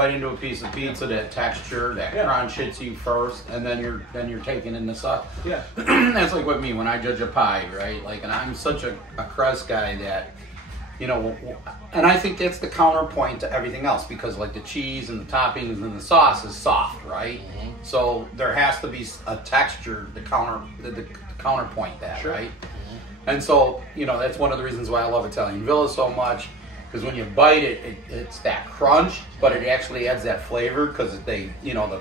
bite into a piece of pizza, that texture, that crunch hits you first, and then you're taking in the sauce. Yeah. That's like with me when I judge a pie, right? Like, and I'm such a crust guy that, you know, and I think that's the counterpoint to everything else, because like the cheese and the toppings and the sauce is soft, right? Mm-hmm. So there has to be a texture to counterpoint that, right? Mm-hmm. And so, you know, that's one of the reasons why I love Italian Villa so much, because when you bite it, it's that crunch, but it actually adds that flavor, because they, you know,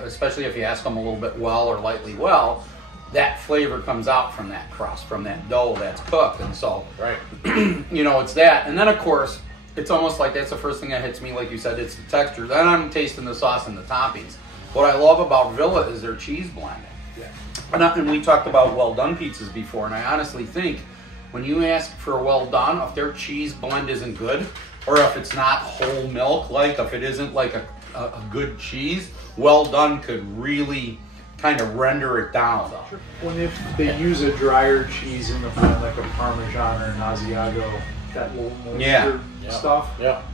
especially if you ask them a little bit well or lightly well, that flavor comes out from that crust, from that dough that's cooked. And so, right, you know, it's that. And then, of course, it's almost like that's the first thing that hits me, like you said, it's the texture. Then I'm tasting the sauce and the toppings. What I love about Villa is their cheese blending. Yeah. And we talked about well-done pizzas before, and I honestly think when you ask for a well-done, if their cheese blend isn't good, or if it's not whole milk, like if it isn't like a good cheese, well-done could really kind of render it down. Sure. When if they use a drier cheese in the front, like a Parmesan or an Asiago, that little moisture stuff,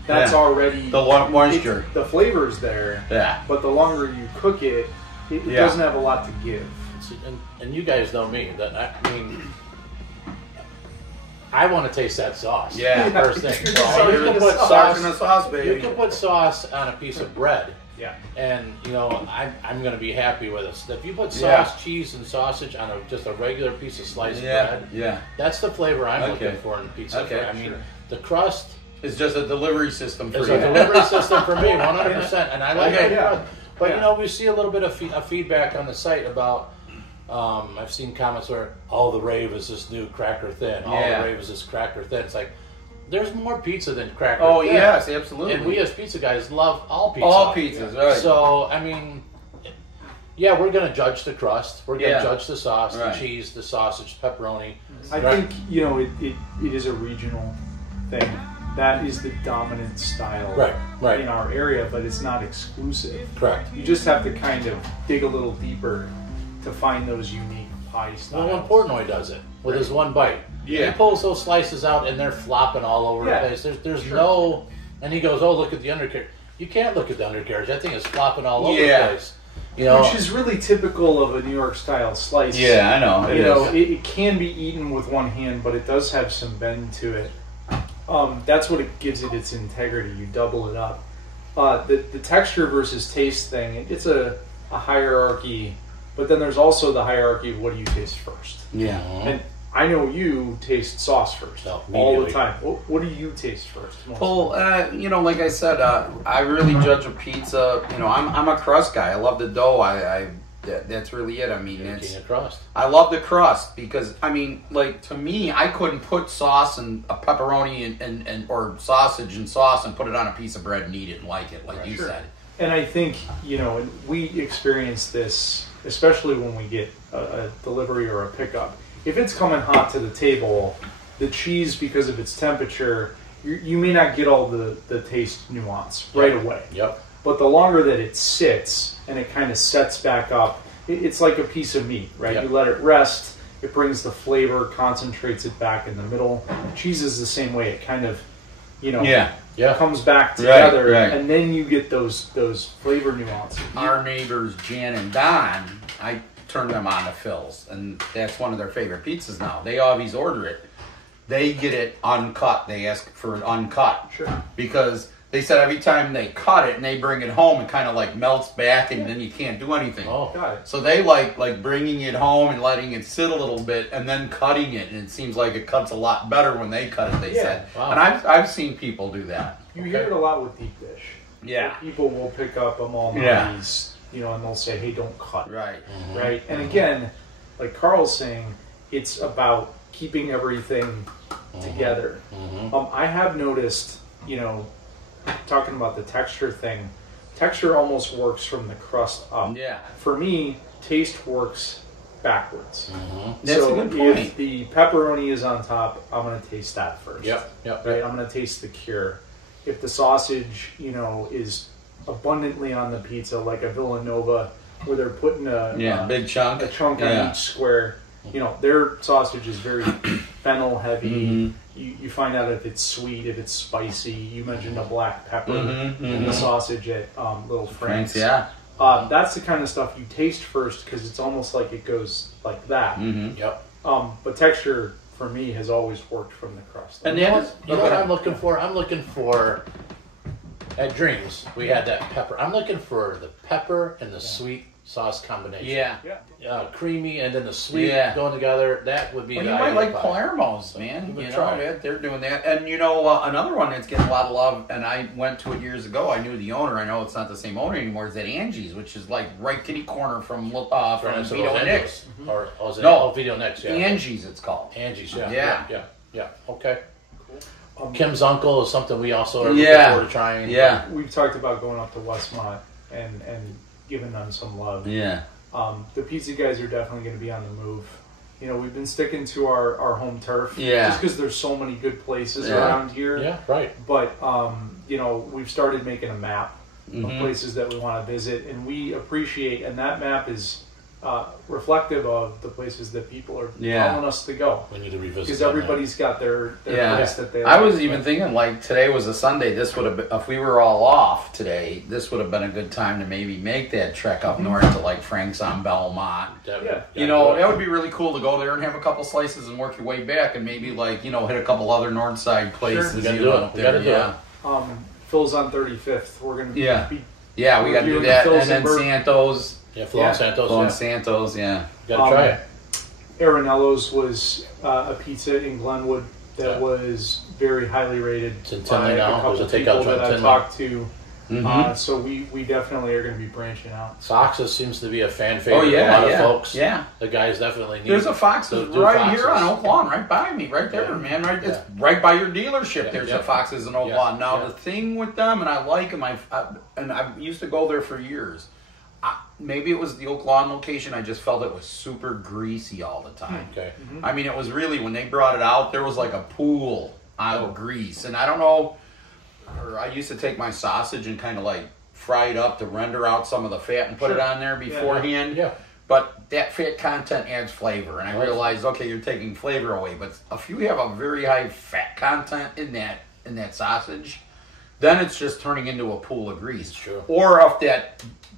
that's already the moisture. The flavor's there, but the longer you cook it, it doesn't have a lot to give. See, and you guys know me. That I mean, I want to taste that sauce. Yeah, first thing. So you can put sauce in the sauce, baby. You can put sauce on a piece of bread. Yeah. And, you know, I'm going to be happy with it. If you put sauce, cheese, and sausage on just a regular piece of sliced bread, that's the flavor I'm looking for in pizza. Okay. I mean, the crust is just a delivery system for you. It's a delivery system for me, 100%. And I like it. But, you know, we see a little bit of feedback on the site about, I've seen comments where, the rave is this new cracker thin. The rave is this cracker thin. It's like, there's more pizza than cracker thin. Oh, yes, absolutely. And we as pizza guys love all pizza. All pizzas, right. So, I mean, we're going to judge the crust. We're going to judge the sauce, the cheese, the sausage, pepperoni. I think, you know, it is a regional thing. That is the dominant style in our area, but it's not exclusive. Correct. You just have to kind of dig a little deeper to find those unique pie styles. Well, Portnoy does it with his one bite. Yeah. He pulls those slices out and they're flopping all over the place. There's no, and he goes, look at the undercarriage. You can't look at the undercarriage. That thing is flopping all over the place. You know, which is really typical of a New York style slice. Yeah, I know. It can be eaten with one hand, but it does have some bend to it. That's what it gives it its integrity. You double it up. The texture versus taste thing, it's a hierarchy, but then there's also the hierarchy of what do you taste first. Yeah. And I know you taste sauce first all the time. What do you taste first? Well, you know, like I said, I really judge a pizza. You know, I'm a crust guy. I love the dough. That's really it. I mean, I love the crust because, I mean, like, to me, I couldn't put sauce and a pepperoni and or sausage and sauce and put it on a piece of bread and eat it and like it, like you said. And I think, you know, we experience this, especially when we get a delivery or a pickup. If it's coming hot to the table, the cheese, because of its temperature, you may not get all the taste nuance right away. Yep. But the longer that it sits and it kind of sets back up, it's like a piece of meat, right? Yep. You let it rest, it brings the flavor, concentrates it back in the middle. Cheese is the same way. It kind of, you know, comes back together, and then you get those flavor nuances. Our neighbors, Jan and Don, I turn them on to Phil's, and that's one of their favorite pizzas now. They always order it. They get it uncut. They ask for it uncut. Sure. Because they said every time they cut it and they bring it home, it kind of like melts back, and then you can't do anything. Oh, got it. So they like bringing it home and letting it sit a little bit and then cutting it, and it seems like it cuts a lot better when they cut it, they said. Wow. And I've seen people do that. You hear it a lot with deep dish. Yeah. Like people will pick up a Malnati's, you know, and they'll say, hey, don't cut. Right. Mm-hmm. Right? And again, like Carl's saying, it's about keeping everything together. Mm-hmm. I have noticed, you know, talking about the texture thing, texture almost works from the crust up. Yeah. For me, taste works backwards. Mm-hmm. That's a good point. If the pepperoni is on top, I'm going to taste that first. Yep. Right? I'm going to taste the cure. If the sausage, you know, is abundantly on the pizza, like a Villanova, where they're putting a big chunk, on each square. You know, their sausage is very fennel heavy. you find out if it's sweet, if it's spicy. You mentioned a black pepper Mm-hmm, in the sausage at Little Frank's. Yeah. That's the kind of stuff you taste first because it's almost like it goes like that. Mm-hmm. Yep. But texture for me has always worked from the crust. And You know what I'm looking for? I'm looking for at Dreams. We had that pepper. I'm looking for the pepper and the sweet sauce combination. Yeah. Creamy and then the sweet Yeah. going together. That would be. Well, the you might ideal like pie. Palermo's, man. We'll You try know, it. they're doing that. And you know, another one that's getting a lot of love, and I went to it years ago. I knew the owner. I know it's not the same owner anymore. Is at Angie's, which is like right kitty corner from Right next to Vito Los Nix. Angeles. Or was it No. Vito Nix? Yeah. Angie's, it's called. Angie's. Yeah. Okay. Kim's Uncle is something we also are Yeah. looking forward to trying. Yeah. We've talked about going up to Westmont and giving them some love. Yeah. The pizza guys are definitely going to be on the move. You know, we've been sticking to our home turf. Yeah. Just because there's so many good places Yeah. around here. Yeah. Right. But, you know, we've started making a map of Mhm. places that we want to visit. And we appreciate, and that map is reflective of the places that people are Yeah. telling us to go. We need to revisit. Because that everybody's got their Yeah. place that they I like. was even thinking, like, today was a Sunday. This would have been, if we were all off today, this would have been a good time to maybe make that trek up north to, like, Frank's on Belmont. Yeah. You know, it would be really cool to go there and have a couple slices and work your way back and maybe, like, you know, hit a couple other north side places. We gotta you do know, it. up We there. gotta do Yeah. Phil's on 35th. We're going to Yeah. be Yeah, we got to do Reviewing that. Phil's And then and Bert. Santos. Yeah. Flo and Santos. Flo and Yeah. Santos, yeah. Got to try it. Aranello's was a pizza in Glenwood that Yeah. was very highly rated. It's in Tinley by now. A couple There's a takeout people joint that in I Tinley. talked to. Mhm. So we definitely are going to be branching out. Fox's seems to be a fan favorite. Oh, yeah, a lot yeah. of folks. Yeah. The guys definitely need. There's a Fox's to do right Fox's. here on Oak Lawn, right by me, right there, Yeah. man. Right, it's Yeah. right by your dealership. Yeah, There's yeah. a Fox's in Oak Yeah, Lawn. Now yeah. the thing with them, and I like them. And I used to go there for years. Maybe it was the Oak Lawn location. I just felt it was super greasy all the time. Okay. I mean, it was really when they brought it out, there was like a pool of grease, and I don't know. Or I used to take my sausage and kind of like fry it up to render out some of the fat and put Sure. it on there beforehand. Yeah. But that fat content adds flavor, and I realized, okay, you're taking flavor away. But if you have a very high fat content in that sausage, then it's just turning into a pool of grease. True. Or if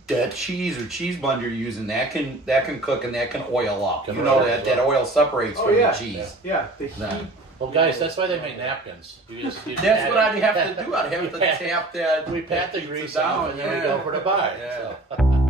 that cheese or cheese blend you're using, that can cook and that can oil up. Can You know oil that as that well. oil separates Oh from yeah, the cheese. yeah. The heat. Yeah. Well, guys, that's why they make napkins. You just That's what I'd have to do. I'd have to pat- tap that. We pat the pizza grease down, down and then we yeah. go for the pie. Yeah. So.